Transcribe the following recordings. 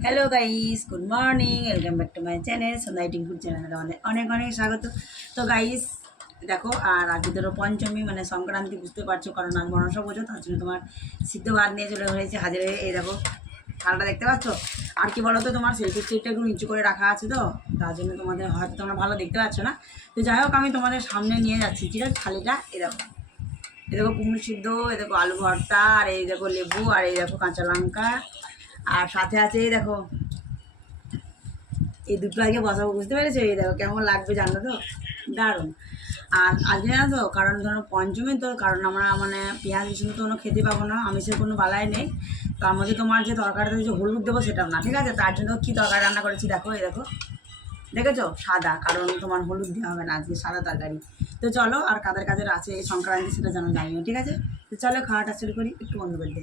Hello guys good morning welcome back to my channel সন্ধ্যাই টিঙ্কুর চ্যানেলে অনেক অনেক অনেক স্বাগত। তো গাইস দেখো, আর আজকে ধরো পঞ্চমী মানে সংক্রান্তি, বুঝতে পারছ, কারণ আজ মনসা বোঝো তার জন্য তোমার সিদ্ধ ভাত নিয়ে চলে হয়েছে হাজারে এই দেখো, থালটা দেখতে পাচ্ছ? আর কি বলো তো তোমার সেলফি স্টিকটা একটু নিচু করে রাখা আছে তো, তার জন্য তোমাদের হয়তো তোমরা ভালো দেখতে পাচ্ছ না। তো যাই হোক, আমি তোমাদের সামনে নিয়ে যাচ্ছি, ঠিক আছে? থালিটা দেখো। এই দেখো কুমড়ো সিদ্ধ, এই দেখো আলু ভর্তা, আর এই দেখো লেবু, আর এই দেখো কাঁচা লঙ্কা। আর সাথে আছে, এই দেখো। এই দুটো আগে বসাবো, বুঝতে পেরেছ? এই দেখো, কেমন লাগবে জানো তো? দারুণ। আর আজকে জানো তো, কারণ ধরো পঞ্চমী তো, কারণ আমরা মানে পেঁয়াজ, রসুন তো কোনো খেতে পাবো না, আমিষের কোনো বালাই নেই। তার মধ্যে তোমার যে তরকারিতে যে হলুদ দেবো সেটাও না, ঠিক আছে? তার জন্য কী তরকারি রান্না করেছি দেখো, এই দেখো। দেখেছ? সাদা, কারণ তোমার হলুদ দেওয়া হবে না আজকে, সাদা তরকারি। তো চলো, আর কাদের কাদের আছে এই সংক্রান্তি সেটা যেন জানিও, ঠিক আছে? তো চলো, খাওয়াটা শুরু করি, একটু বন্ধ করে দে।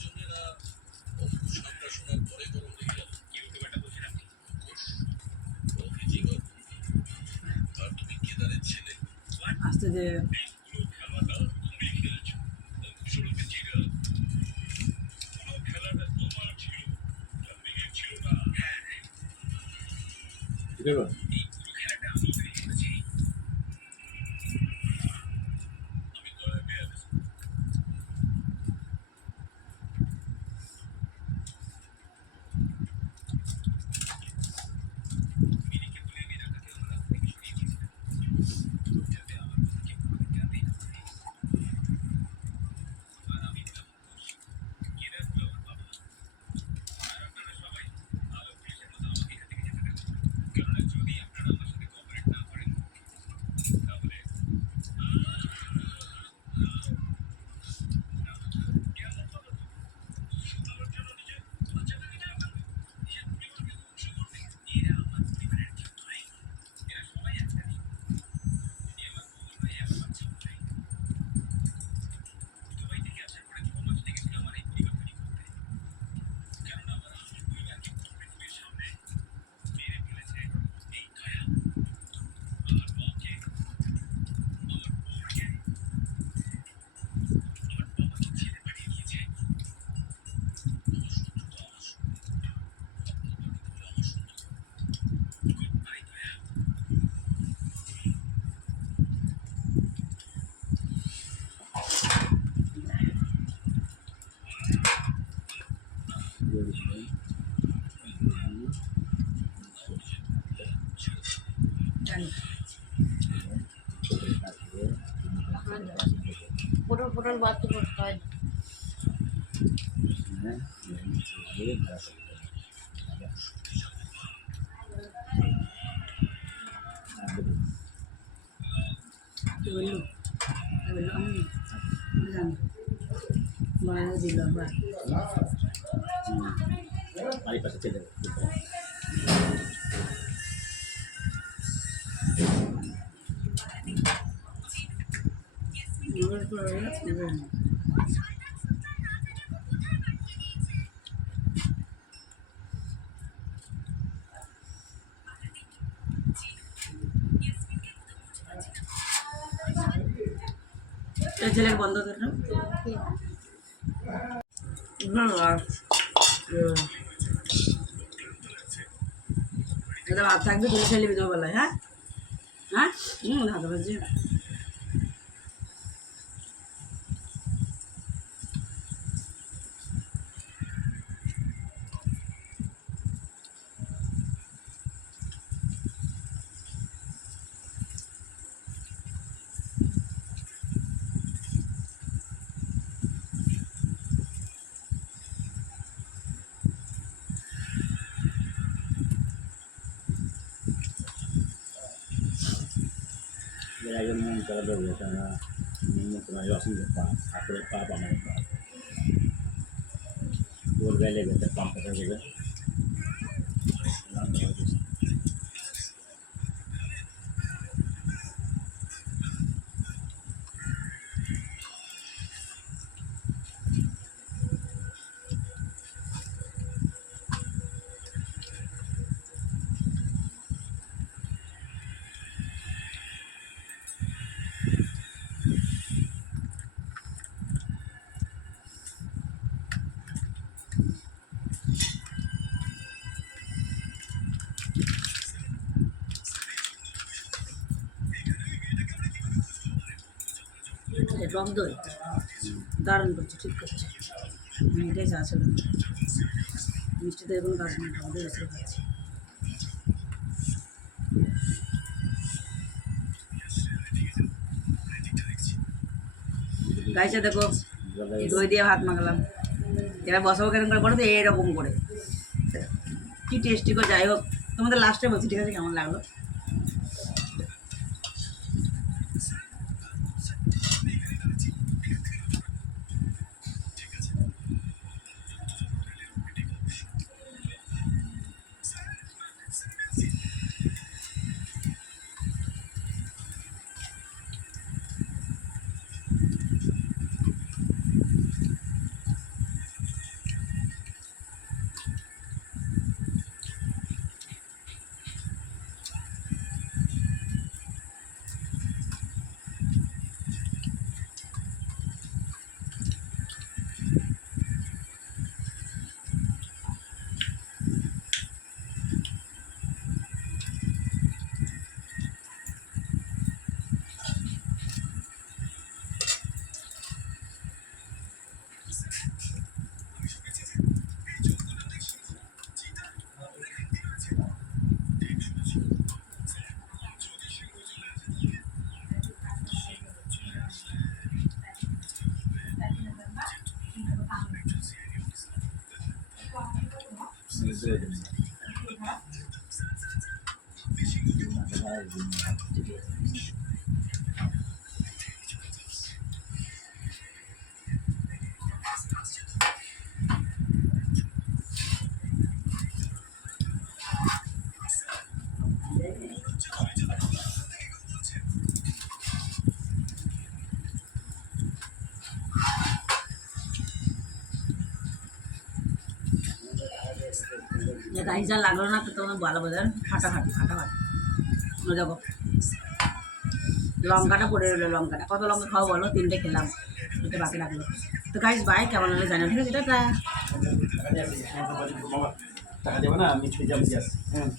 ভাত? আস্তে দে ঠিক আছে পটল পটল বাচ্চা করতে হয় কি বললু কি বললু আমি আমি জানি বানানো দিল আবার বাড়ির পাশে চলে ছেলের বন্ধ এটা ভাত থাকবে তুলে ফেলে দিতে বেলায় হ্যাঁ? হ্যাঁ? হুম ভাত ভাজি এর আগে মন করা দেবো কেননা মন তোমার অসুবিধা পা ঠাকুরের পা আমার টক দই দারুণ করছে, ঠিক করছে। আমি এটাই চাচ্ছিলাম মিষ্টি দই এবং নেই টক এসে খাচ্ছি গাইছে দেখো, দই দিয়ে ভাত মাখলাম। এবার বসাবো কেরম করে? বলো তো এরকম করে। কি টেস্টি করে, যাই হোক। তোমাদের লাস্টে বলছি, ঠিক আছে, কেমন লাগল? 对的。যে গাড়ি যা লাগল না তো তোমার ভালো হাঁটা হাঁটি হাঁটা হাঁটি দেখো লঙ্কাটা পড়ে রইল লঙ্কাটা। কত লঙ্কা খাওয়া বলো? তিনটে খেলাম। এটা বাকি রাখল। তো গাইস বাই কেমন হলো জানো? ঠিক আছে এটা টাকা দেবো না? আমি ছুঁয়ে যাব হ্যাঁ